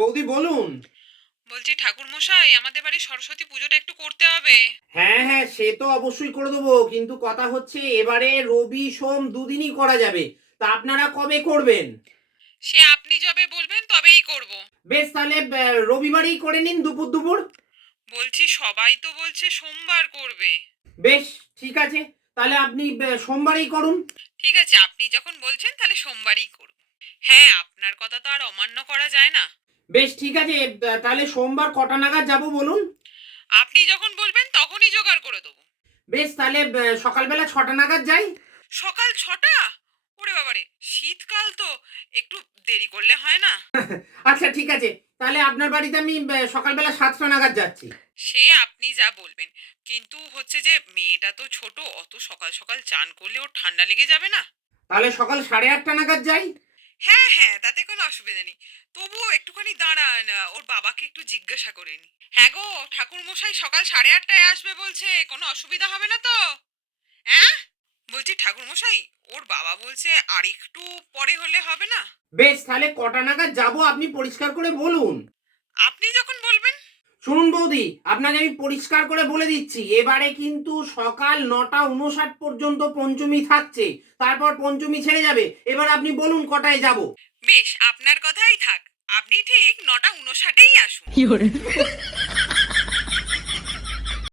বৌদি বলুন। বলছি ঠাকুর মশাই, আমাদের বাড়ি সরস্বতী পুজোটা একটু করতে হবে। হ্যাঁ হ্যাঁ, সে তো অবশ্যই করে দেবো, কিন্তু কথা হচ্ছে এবারে রবি সোম দুদিনই করা যাবে। তা আপনারা কবে করবেন? সে আপনি যবে বলবেন তবেই করব। বেশ, তাহলে রবিবারই করে নিন দুপুর দুপুর। বলছি সবাই তো বলছে সোমবার করবে। বেশ, ঠিক আছে, তাহলে আপনি সোমবারই করুন। ঠিক আছে, আপনি যখন বলছেন তাহলে সোমবারই করব। হ্যাঁ, আপনার কথা তো আর অমান্য করা যায় না। বেশ ঠিক আছে, তাহলে সোমবার কটা নাগাদ যাব বলুন? আপনি যখন বলবেন তখনই জোগাড় করে দেবো। বেশ, তাহলে সকালবেলা 6টা নাগাদ যাই। সকাল 6টা? ওরে বাবারে, শীতকাল তো, একটু দেরি করলে হয় না? আচ্ছা ঠিক আছে, তাহলে আপনার বাড়িতে আমি সকালবেলা 7টা নাগাদ যাচ্ছি। সে আপনি যা বলবেন, কিন্তু হচ্ছে যে মেয়েটা তো ছোট, অত সকাল সকাল চান করলে ওর ঠান্ডা লেগে যাবে না? তাহলে সকাল 8:30 নাগাদ যাই। হ্যাঁ হ্যাঁ, তাতে কোনো অসুবিধা নেই। তবুও একটুখানি দাঁড়ান, ওর বাবাকে একটু জিজ্ঞাসা করে নি। হ্যাঁ গো, ঠাকুর মশাই সকাল 8:30টায় আসবে বলছে, কোনো অসুবিধা হবে না তো? হ্যাঁ, বলছি ঠাকুর মশাই, ওর বাবা বলছে আর একটু পরে হলে হবে না? বেশ, তাহলে কটা নাগাদ যাব আপনি পরিষ্কার করে বলুন। আপনি যখন বলবেন। শুনুন বৌদি, আপনাকে আমি পরিষ্কার করে বলে দিচ্ছি, এবারে কিন্তু সকাল 9:59 পর্যন্ত পঞ্চমী থাকছে, তারপর পঞ্চমী ছেড়ে যাবে। এবার আপনি বলুন কটায় যাব। বেশ, আপনার কথাই থাক। আপনি ঠিক 9:59-এই আসুন।